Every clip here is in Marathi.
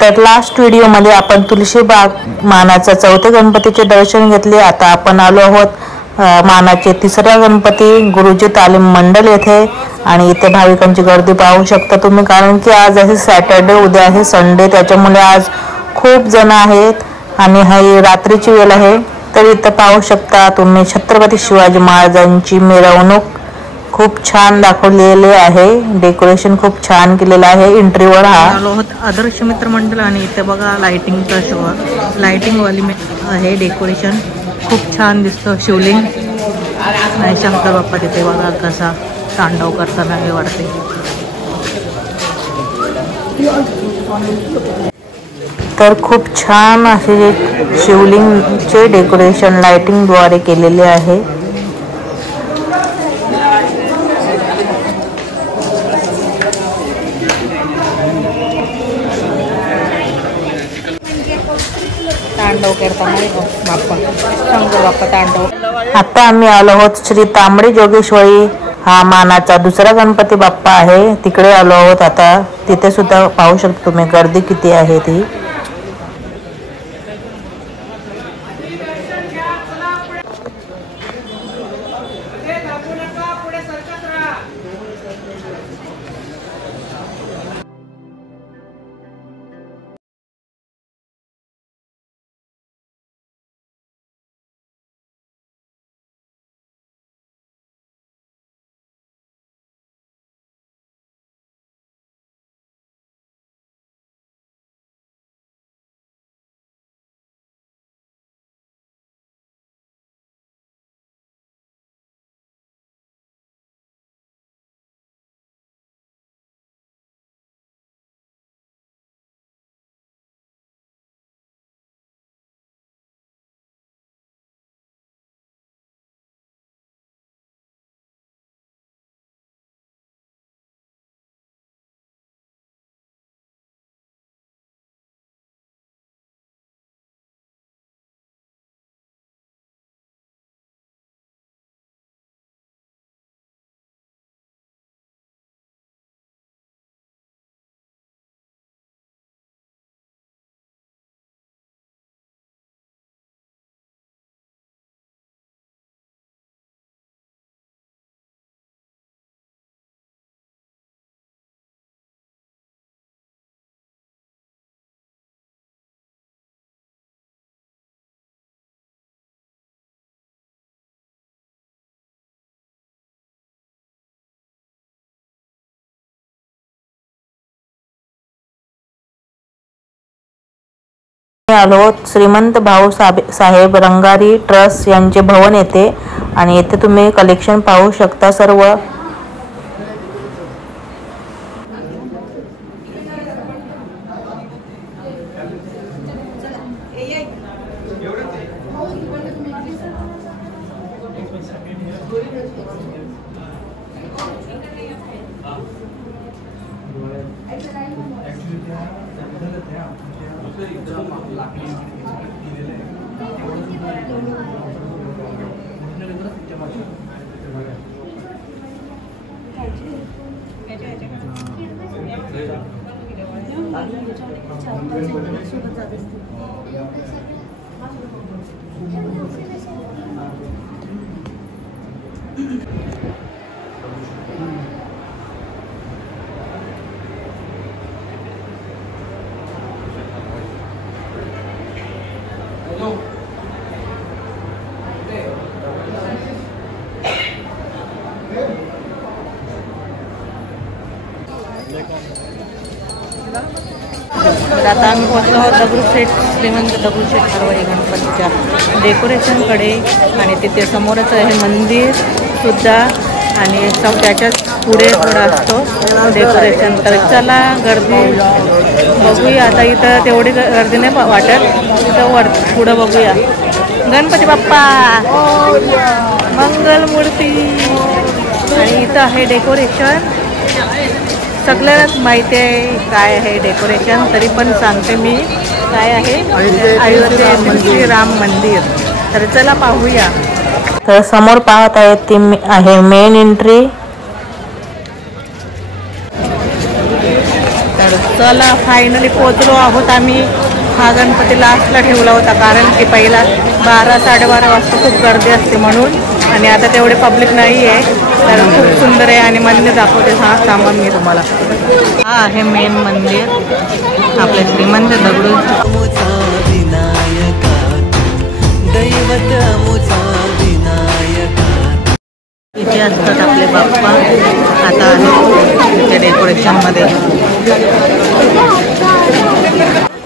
तर लास्ट व्हिडिओमध्ये आपण तुळशीबाग मानाचा चौथे गणपतीचे दर्शन घेतले। आता आपण आलो आहोत मानाचे तिसरा गणपती गुरुजी तालीम मंडल येथे आणि इथे भाविकांची गर्दी पाहू शकता तुम्ही, कारण की आज आहे सॅटर्डे, उद्या आहे संडे, त्याच्यामुळे आज खूप जण आहेत आणि ही रात्रीची वेळ आहे। तर इथे पाहू शकता तुम्ही छत्रपती शिवाजी महाराजांची मिरवणूक खूप छान दाखवलेले आहे, डेकोरेशन खूप छान केलेलं आहे। एंट्रीवर आदर्श मित्र मंडळ आणि इथे बघा लाइटिंगचा शो, लाइटिंग वाली आहे, डेकोरेशन खूप छान दिसतं। शिवलिंग आणि शंकर बाप्पा तिथे बघा कसा तांडव करताना हे वाटते। तर खूप छान असे शिवलिंगचे डेकोरेशन लाइटिंग द्वारे केलेले आहे। तांडव करताना बाप्पा शंकर बाप्पा तांडव। आता आम्ही आलो आहोत श्री तांबडी जोगेश्वरी, हा मानाचा दुसरा गणपती बाप्पा आहे, तिकडे आलो आहोत। आता तिथे सुद्धा पाहू शकता तुम्ही गर्दी किती आहे ती। आलो श्रीमंत भाऊ साहेब रंगारी ट्रस्ट यांचे भवन येथे आणि येथे तुम्ही कलेक्शन पाहू शकता सर्व। आता आम्ही पोहोचलो आहोत दगडूशेठ श्रीमंत दगडूशेठ हलवाई गणपतीच्या डेकोरेशनकडे आणि तिथे समोरच हे मंदिर सुद्धा आणि त्याच्याच पुढे थोडं असतो डेकोरेशन. तर चला गर्दी बघूया आता. इथं तेवढी गर्दी नाही वाटत, इथं पुढं बघूया. गणपती बाप्पा मंगलमूर्ती. आणि इथं आहे डेकोरेशन. सगळ्यांनाच माहिती आहे काय आहे डेकोरेशन, तरी पण सांगते मी काय आहे. अयोध्येतील श्रीराम मंदिर. तर चला पाहूया. तर समोर पाहत आहेत ती आहे मेन एंट्री. तर चला फायनली पोचलो आहोत आम्ही. हा गणपती लास्टला ठेवला होता कारण की पहिला 12-12:30 वाजता खूप गर्दी असते म्हणून. आणि आता तेवढे पब्लिक नाही आहे. तर खूप सुंदर आहे आणि मंदिर दाखवते. हा सामान मी तुम्हाला. हा आहे मेन मंदिर आपल्या श्रीमंत दगडूशेठ. इथे असतात आपले बाप्पा. आता आहे डेकोरेशनमध्ये.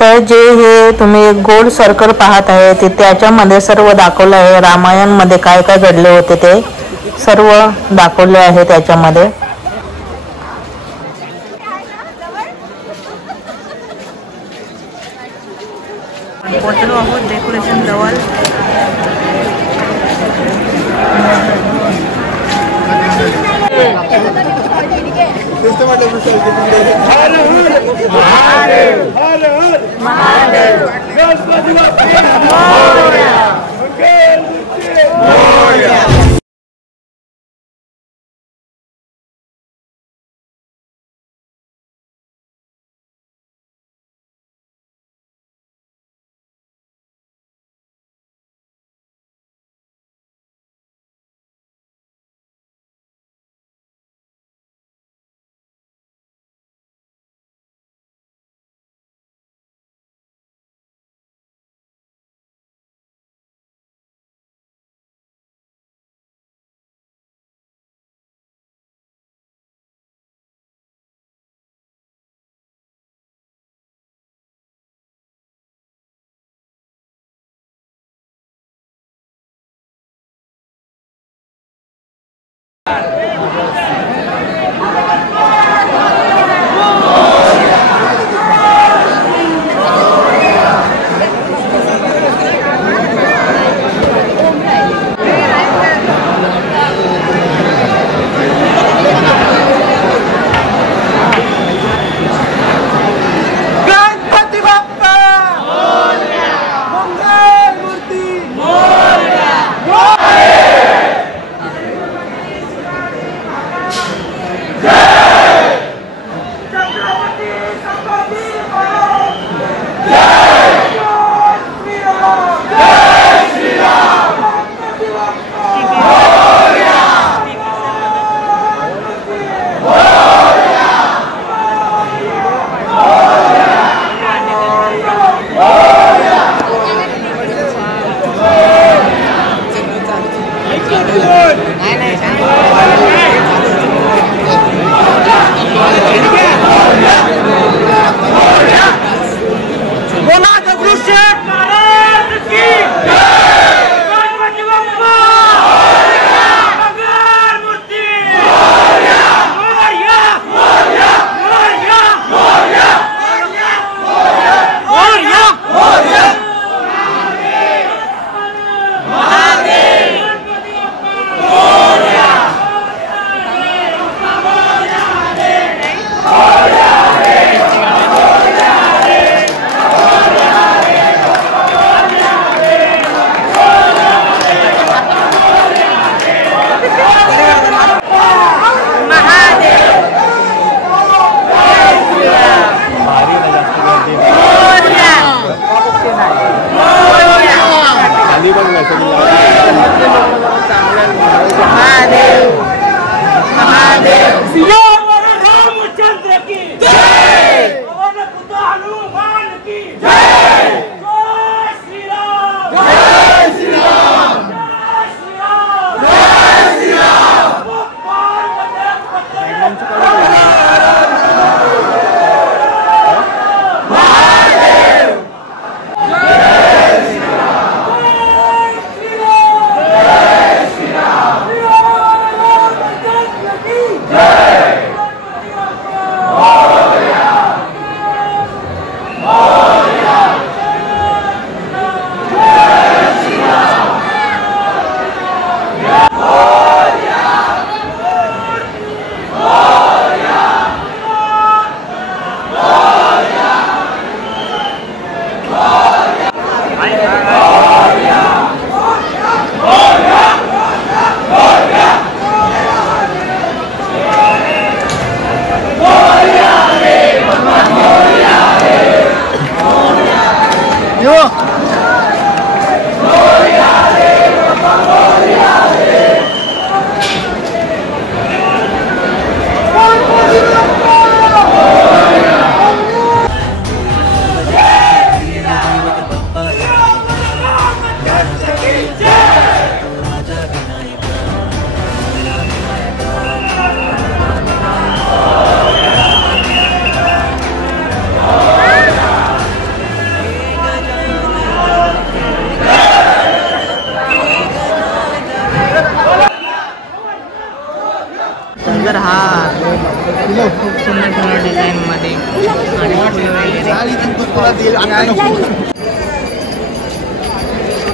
तर जे हे तुम्ही गोल सर्कल पाहत आहे ते त्याच्यामध्ये सर्व दाखवलं आहे. रामायणमध्ये काय काय घडले होते ते सर्व दाखवले आहे त्याच्यामध्ये. पोचलो आहोत डेकोरेशन जवळ.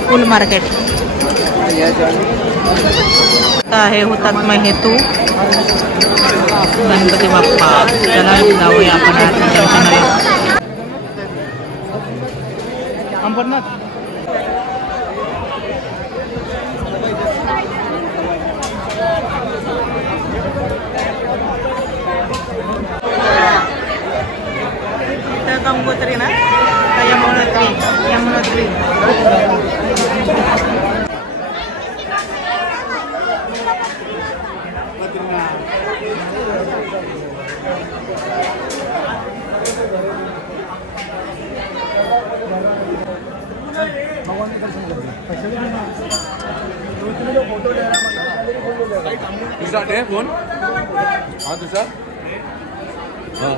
फुल मार्केट आहे हुतात्मा हेतू गणपती बाप्पा. चला जाऊया आपण दर्शनाला. गंगोत्री ना यमुनोत्री दूसरा है फोन. हाँ दूसरा. हाँ.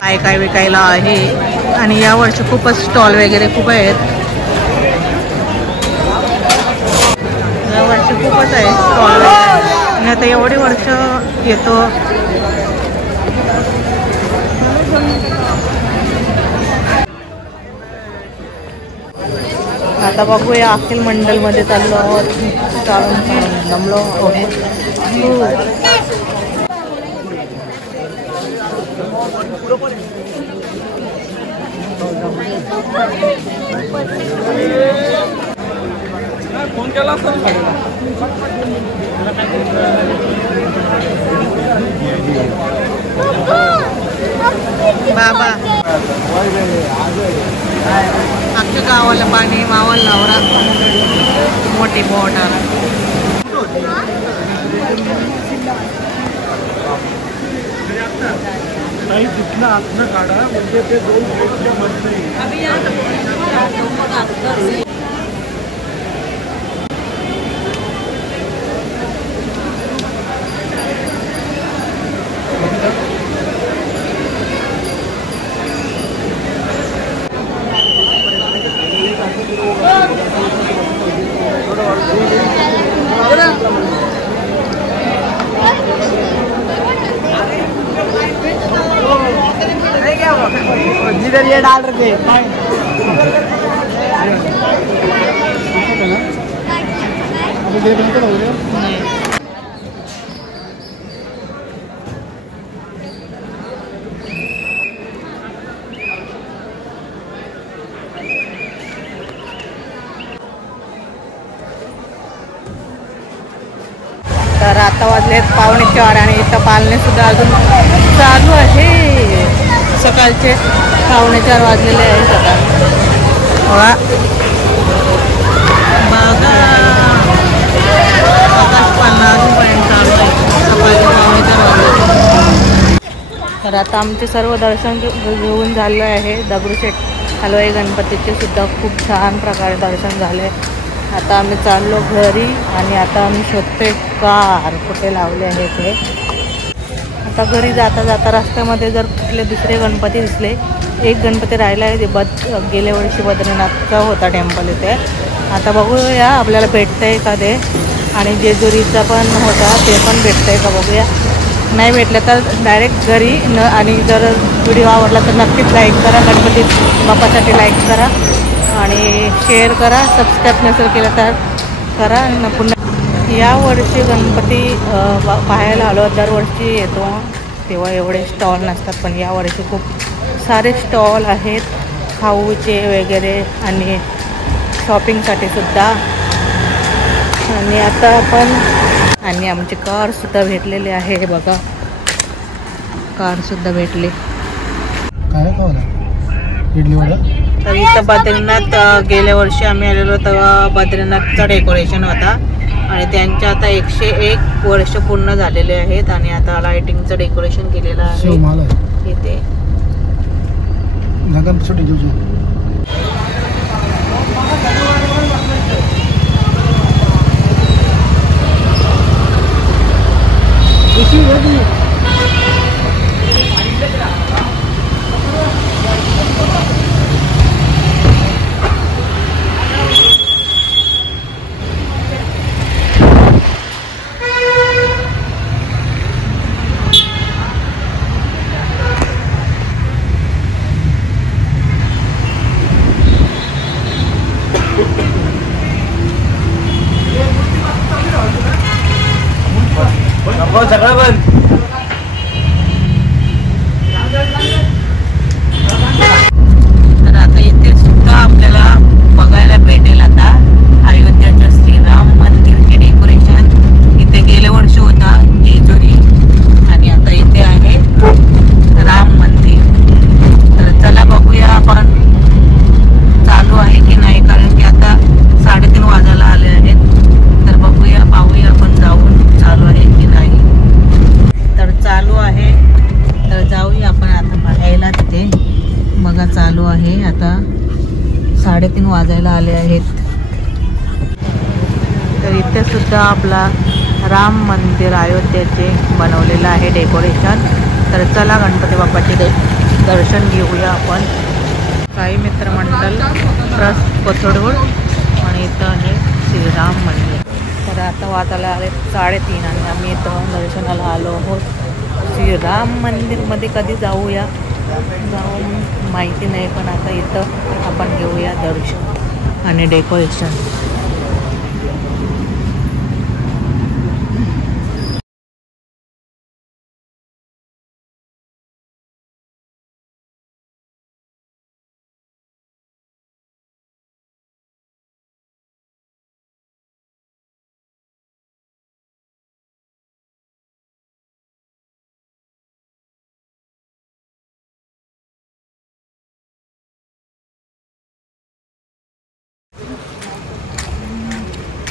काय काय विकायला आहे आणि या वर्षी खूपच स्टॉल वगैरे खूप आहेत. या वर्षी खूपच आहे स्टॉल आणि आता एवढे वर्ष येतो. आता बघूया अखिल मंडलमध्ये चाललो आहोत. चालून जमलो आहोत. फोन केला असता बाबा अख्ख्या गावाला पाणी मावल लावरा मोठी मोठा. तिथलं आतनं काढा म्हणजे ते 2 प्लेटच्या मध्ये. जिधर ये डाल रखे तर आता वाजलेत 3:45 आणि इथं पालणे सुद्धा अजून चालू आहे. सकाळचे 3:45 वाजलेले आहेत आता. बघा आकाश पालणा अजूनपर्यंत चालू आहे. सकाळचे 3:45 वाजले. तर आता आमचे सर्व दर्शन घेऊन झालं आहे. दगडूशेठ हलवाई गणपतीचे सुद्धा खूप छान प्रकारे दर्शन झाले. आता आम्ही चाललो घरी आणि आता आम्ही शोधतोय कार कुठे लावले आहे ते. आता घरी जाता जाता रस्त्यामध्ये जर कुठले दुसरे गणपती दिसले. एक गणपती राहिला आहे ते गेल्या वर्षी बद्रीनाथचा होता टेम्पल इथे. आता बघूया आपल्याला भेटतंय का ते. आणि जेजुरीचा पण होता ते पण भेटतंय का बघूया. नाही भेटलं तर डायरेक्ट घरी आणि जर व्हिडिओ आवडला तर नक्कीच लाईक करा. गणपती बाप्पासाठी लाईक करा आणि शेअर करा. सबस्क्राईब नसेल केलं तर करा. आणि पुन्हा या वर्षी गणपती पाहायला आलो. दरवर्षी येतो तेव्हा एवढे स्टॉल नसतात, पण या वर्षी खूप सारे स्टॉल आहेत खाऊचे वगैरे आणि शॉपिंगसाठी सुद्धा. आणि आता आपण आणि आमची कारसुद्धा भेटलेली आहे. बघा, कारसुद्धा भेटली. काय इडली वडा. तर इथं बद्रीनाथ गेल्या वर्षी आम्ही आलेलो तेव्हा बद्रीनाथचा डेकोरेशन होता आणि त्यांच्या आता 101 वर्ष पूर्ण झालेले आहेत आणि आता लाइटिंगचं डेकोरेशन केलेलं आहे इथे. सगळं बंद. तर आता इथे सुद्धा आपल्याला बघायला भेटेल आता अयोध्याच्या श्रीराम मंदिरचे डेकोरेशन. इथे गेल्या वर्षी होता जेजुरी आणि आता इथे आहे राम मंदिर. तर चला बघूया आपण चालू आहे की नाही, कारण की आता 3:30 वाजायला आले आहेत. तर बघूया, पाहूया आपण जाऊन चालू आहे की नाही. तर चालू आहे, तर जाऊया आपण आता पाहायला तिथे. बघा चालू आहे, आता 3:30 वाजायला आले आहेत. तर इथे सुद्धा आपला राम मंदिर अयोध्येचे बनवलेलं आहे डेकोरेशन. तर चला गणपती बाप्पाचे दर्शन घेऊया आपण. काही मित्रमंडळ ट्रस्ट कोथरूड आणि इथं आहे श्रीराम मंदिर. तर आता वाजायला आले 3:30 आणि आम्ही इथं दर्शनाला आलो आहोत. श्रीराम मंदिरमध्ये कधी जाऊन माहिती नाही, पण आता इथं आपण घेऊया दर्शन आणि डेकोरेशन.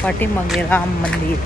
पाठीमागे राम मंदिर.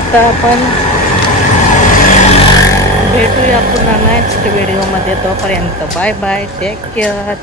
आता आपण भेटूया पुन्हा नेक्स्ट व्हिडिओमध्ये. तोपर्यंत बाय बाय, टेक केअर.